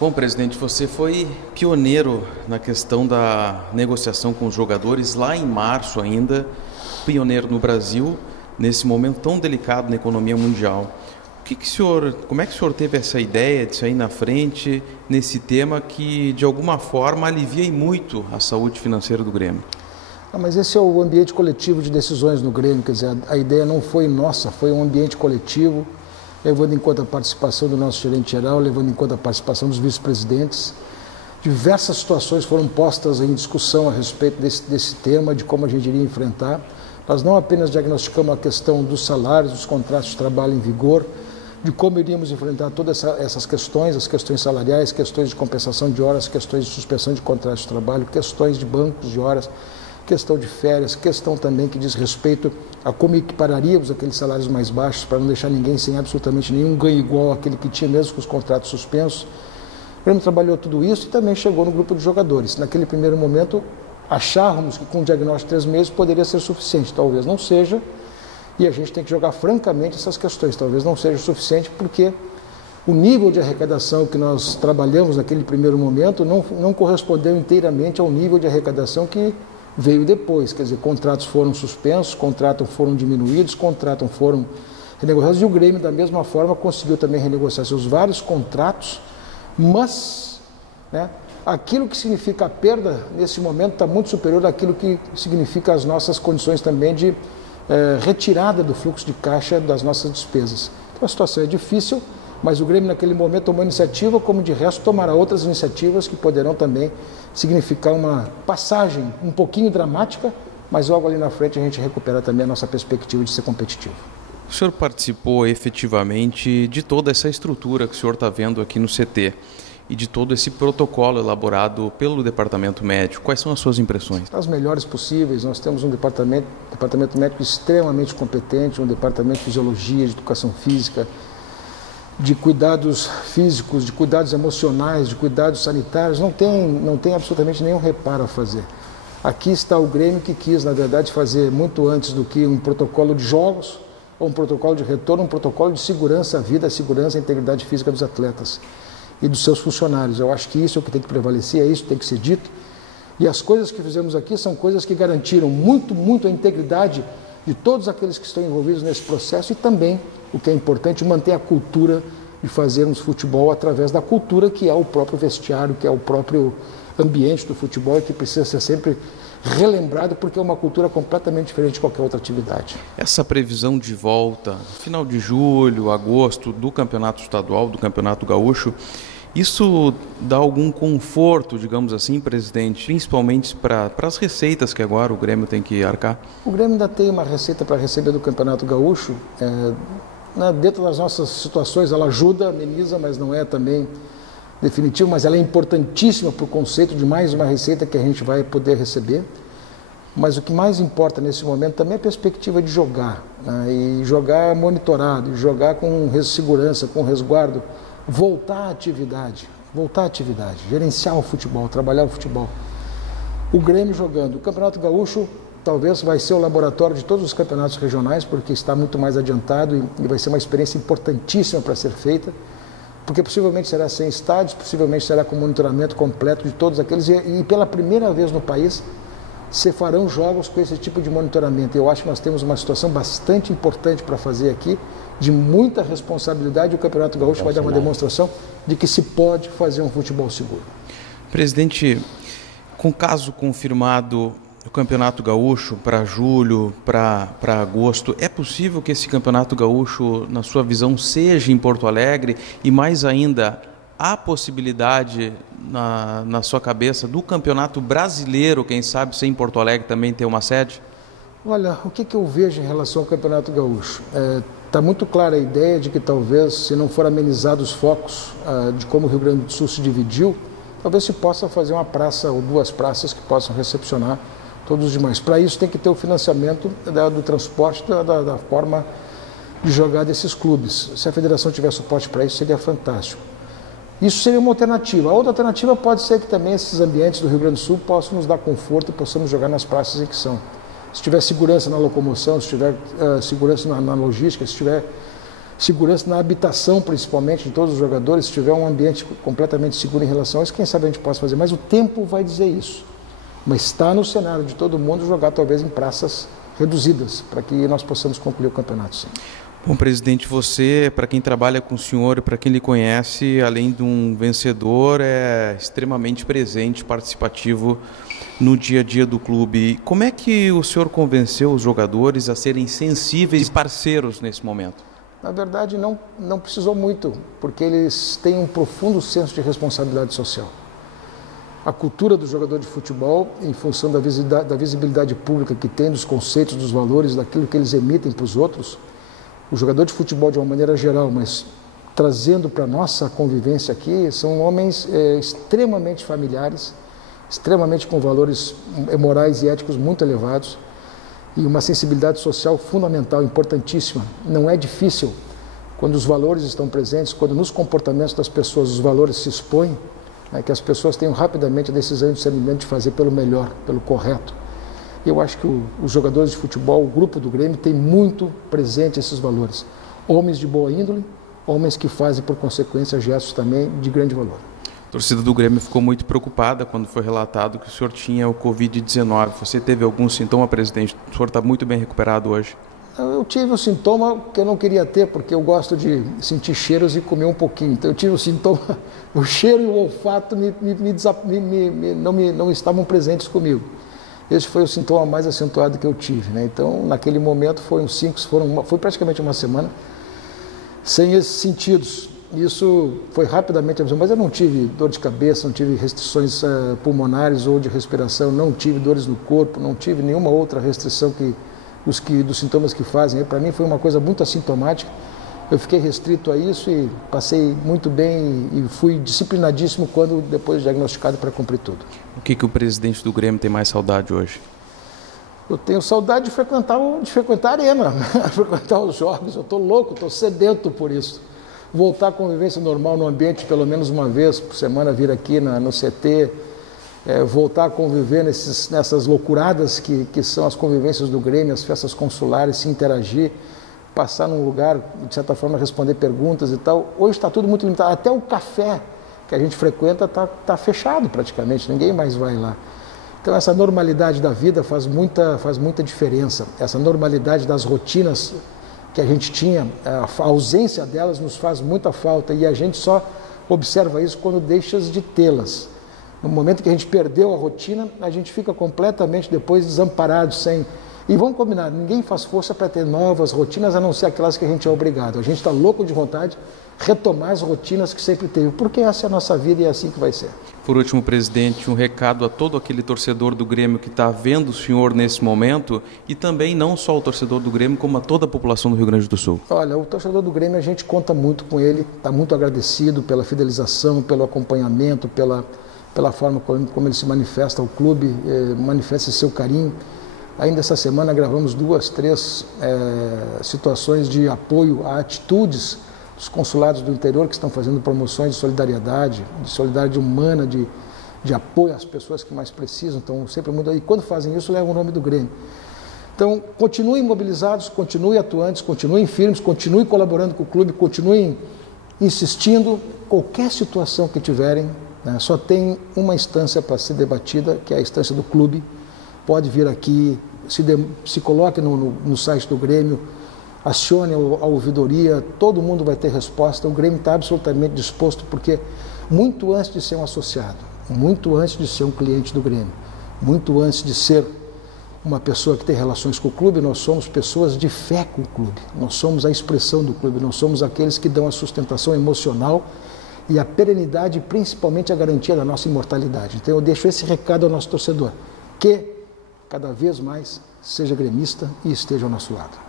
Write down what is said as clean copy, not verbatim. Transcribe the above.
Bom, presidente, você foi pioneiro na questão da negociação com os jogadores lá em março ainda, pioneiro no Brasil, nesse momento tão delicado na economia mundial. Como é que o senhor teve essa ideia de sair na frente nesse tema que, de alguma forma, alivia e muito a saúde financeira do Grêmio? Mas esse é o ambiente coletivo de decisões no Grêmio, quer dizer, a ideia não foi nossa, foi um ambiente coletivo, levando em conta a participação do nosso gerente-geral, levando em conta a participação dos vice-presidentes. Diversas situações foram postas em discussão a respeito desse tema, de como a gente iria enfrentar. Nós não apenas diagnosticamos a questão dos salários, dos contratos de trabalho em vigor, de como iríamos enfrentar todas essas questões, as questões salariais, questões de compensação de horas, questões de suspensão de contratos de trabalho, questões de bancos de horas, questão de férias, questão também que diz respeito a como equipararíamos aqueles salários mais baixos para não deixar ninguém sem absolutamente nenhum ganho igual àquele que tinha mesmo com os contratos suspensos. O Grêmio trabalhou tudo isso e também chegou no grupo de jogadores. Naquele primeiro momento, achávamos que com um diagnóstico de 3 meses poderia ser suficiente, talvez não seja, e a gente tem que jogar francamente essas questões, talvez não seja suficiente porque o nível de arrecadação que nós trabalhamos naquele primeiro momento não correspondeu inteiramente ao nível de arrecadação que veio depois, quer dizer, contratos foram suspensos, contratos foram diminuídos, contratos foram renegociados e o Grêmio da mesma forma conseguiu também renegociar seus vários contratos, mas aquilo que significa a perda nesse momento está muito superior àquilo que significa as nossas condições também de retirada do fluxo de caixa das nossas despesas. Então a situação é difícil, mas o Grêmio naquele momento tomou iniciativa, como de resto tomará outras iniciativas que poderão também significar uma passagem um pouquinho dramática, mas logo ali na frente a gente recupera também a nossa perspectiva de ser competitivo. O senhor participou efetivamente de toda essa estrutura que o senhor está vendo aqui no CT e de todo esse protocolo elaborado pelo departamento médico. Quais são as suas impressões? As melhores possíveis. Nós temos um departamento médico extremamente competente, um departamento de fisiologia, de educação física, de cuidados físicos, de cuidados emocionais, de cuidados sanitários. Não tem absolutamente nenhum reparo a fazer. Aqui está o Grêmio que quis, na verdade, fazer muito antes do que um protocolo de jogos, ou um protocolo de retorno, um protocolo de segurança à vida, segurança e integridade física dos atletas e dos seus funcionários. Eu acho que isso é o que tem que prevalecer, é isso que tem que ser dito. E as coisas que fizemos aqui são coisas que garantiram muito a integridade de todos aqueles que estão envolvidos nesse processo e também, o que é importante, manter a cultura de fazermos futebol através da cultura que é o próprio vestiário, que é o próprio ambiente do futebol e que precisa ser sempre relembrado porque é uma cultura completamente diferente de qualquer outra atividade. Essa previsão de volta, final de julho, agosto, do campeonato estadual, do campeonato gaúcho, isso dá algum conforto, digamos assim, presidente, principalmente para as receitas que agora o Grêmio tem que arcar? O Grêmio ainda tem uma receita para receber do campeonato gaúcho. Dentro das nossas situações ela ajuda, ameniza, mas não é também definitivo, mas ela é importantíssima para o conceito de mais uma receita que a gente vai poder receber. Mas o que mais importa nesse momento também é a perspectiva de jogar, e jogar monitorado, e jogar com segurança, com resguardo, voltar à atividade, gerenciar o futebol, trabalhar o futebol. O Grêmio jogando. O Campeonato Gaúcho talvez vai ser o laboratório de todos os campeonatos regionais, porque está muito mais adiantado e vai ser uma experiência importantíssima para ser feita, porque possivelmente será sem estádios, possivelmente será com monitoramento completo de todos aqueles, e pela primeira vez no país se farão jogos com esse tipo de monitoramento. Eu acho que nós temos uma situação bastante importante para fazer aqui, de muita responsabilidade, e o Campeonato Gaúcho vai dar uma demonstração de que se pode fazer um futebol seguro. Presidente, com caso confirmado o Campeonato Gaúcho para julho, para agosto, é possível que esse Campeonato Gaúcho, na sua visão, seja em Porto Alegre e mais ainda, há possibilidade na sua cabeça do Campeonato Brasileiro, quem sabe ser em Porto Alegre também ter uma sede? Olha, o que eu vejo em relação ao Campeonato Gaúcho? Está muito clara a ideia de que talvez, se não for amenizado os focos de como o Rio Grande do Sul se dividiu, talvez se possa fazer uma praça ou 2 praças que possam recepcionar todos os demais. Para isso tem que ter o financiamento do transporte, da forma de jogar desses clubes. Se a federação tiver suporte para isso, seria fantástico. Isso seria uma alternativa. A outra alternativa pode ser que também esses ambientes do Rio Grande do Sul possam nos dar conforto e possamos jogar nas praças em que são. Se tiver segurança na locomoção, se tiver segurança na logística, se tiver segurança na habitação, principalmente, de todos os jogadores. Se tiver um ambiente completamente seguro em relação a isso, quem sabe a gente possa fazer. Mas o tempo vai dizer isso. Mas está no cenário de todo mundo jogar talvez em praças reduzidas, para que nós possamos concluir o campeonato, sim. Bom, presidente, você, para quem trabalha com o senhor, para quem lhe conhece, além de um vencedor, é extremamente presente, participativo no dia a dia do clube. Como é que o senhor convenceu os jogadores a serem sensíveis e parceiros nesse momento? Na verdade, não precisou muito, porque eles têm um profundo senso de responsabilidade social. A cultura do jogador de futebol, em função da visibilidade pública que tem, dos conceitos, dos valores, daquilo que eles emitem para os outros, o jogador de futebol, de uma maneira geral, mas trazendo para a nossa convivência aqui, são homens extremamente familiares, extremamente com valores morais e éticos muito elevados e uma sensibilidade social fundamental, importantíssima. Não é difícil, quando os valores estão presentes, quando nos comportamentos das pessoas os valores se expõem, que as pessoas tenham rapidamente a decisão e o discernimento de fazer pelo melhor, pelo correto. Eu acho que os jogadores de futebol, o grupo do Grêmio, tem muito presente esses valores. Homens de boa índole, homens que fazem, por consequência, gestos também de grande valor. A torcida do Grêmio ficou muito preocupada quando foi relatado que o senhor tinha o Covid-19. Você teve algum sintoma, presidente? O senhor está muito bem recuperado hoje. Eu tive o sintoma que eu não queria ter, porque eu gosto de sentir cheiros e comer um pouquinho. Então eu tive o sintoma, o cheiro e o olfato não estavam presentes comigo. Esse foi o sintoma mais acentuado que eu tive, né? Então, naquele momento, foi praticamente uma semana sem esses sentidos. Isso foi rapidamente avisado, mas eu não tive dor de cabeça, não tive restrições pulmonares ou de respiração, não tive dores no corpo, não tive nenhuma outra restrição dos sintomas que fazem. Para mim foi uma coisa muito assintomática. Eu fiquei restrito a isso e passei muito bem e fui disciplinadíssimo quando depois diagnosticado para cumprir tudo. O que o presidente do Grêmio tem mais saudade hoje? Eu tenho saudade de frequentar a arena, frequentar os jogos. Eu estou louco, estou sedento por isso. Voltar à convivência normal no ambiente pelo menos uma vez por semana, vir aqui no CT, voltar a conviver nessas loucuradas que são as convivências do Grêmio, as festas consulares, se interagir, passar num lugar, de certa forma, responder perguntas e tal. Hoje está tudo muito limitado. Até o café que a gente frequenta está fechado praticamente, ninguém mais vai lá. Então essa normalidade da vida faz muita diferença. Essa normalidade das rotinas que a gente tinha, a ausência delas nos faz muita falta e a gente só observa isso quando deixa de tê-las. No momento que a gente perdeu a rotina, a gente fica completamente depois desamparado, sem... E vamos combinar, ninguém faz força para ter novas rotinas, a não ser aquelas que a gente é obrigado. A gente está louco de vontade de retomar as rotinas que sempre teve, porque essa é a nossa vida e é assim que vai ser. Por último, presidente, um recado a todo aquele torcedor do Grêmio que está vendo o senhor nesse momento e também não só o torcedor do Grêmio, como a toda a população do Rio Grande do Sul. Olha, o torcedor do Grêmio, a gente conta muito com ele, está muito agradecido pela fidelização, pelo acompanhamento, pela forma como ele se manifesta ao clube, manifesta seu carinho. Ainda essa semana gravamos 2, 3 situações de apoio a atitudes dos consulados do interior que estão fazendo promoções de solidariedade humana, de apoio às pessoas que mais precisam. Então, sempre muito. E quando fazem isso, levam o nome do Grêmio. Então, continuem mobilizados, continuem atuantes, continuem firmes, continuem colaborando com o clube, continuem insistindo. Qualquer situação que tiverem, né, só tem uma instância para ser debatida, que é a instância do clube. Pode vir aqui, se coloque no site do Grêmio, acione a ouvidoria, todo mundo vai ter resposta. O Grêmio está absolutamente disposto, porque muito antes de ser um associado, muito antes de ser um cliente do Grêmio, muito antes de ser uma pessoa que tem relações com o clube, nós somos pessoas de fé com o clube, nós somos a expressão do clube, nós somos aqueles que dão a sustentação emocional e a perenidade, principalmente a garantia da nossa imortalidade. Então eu deixo esse recado ao nosso torcedor, que cada vez mais seja gremista e esteja ao nosso lado.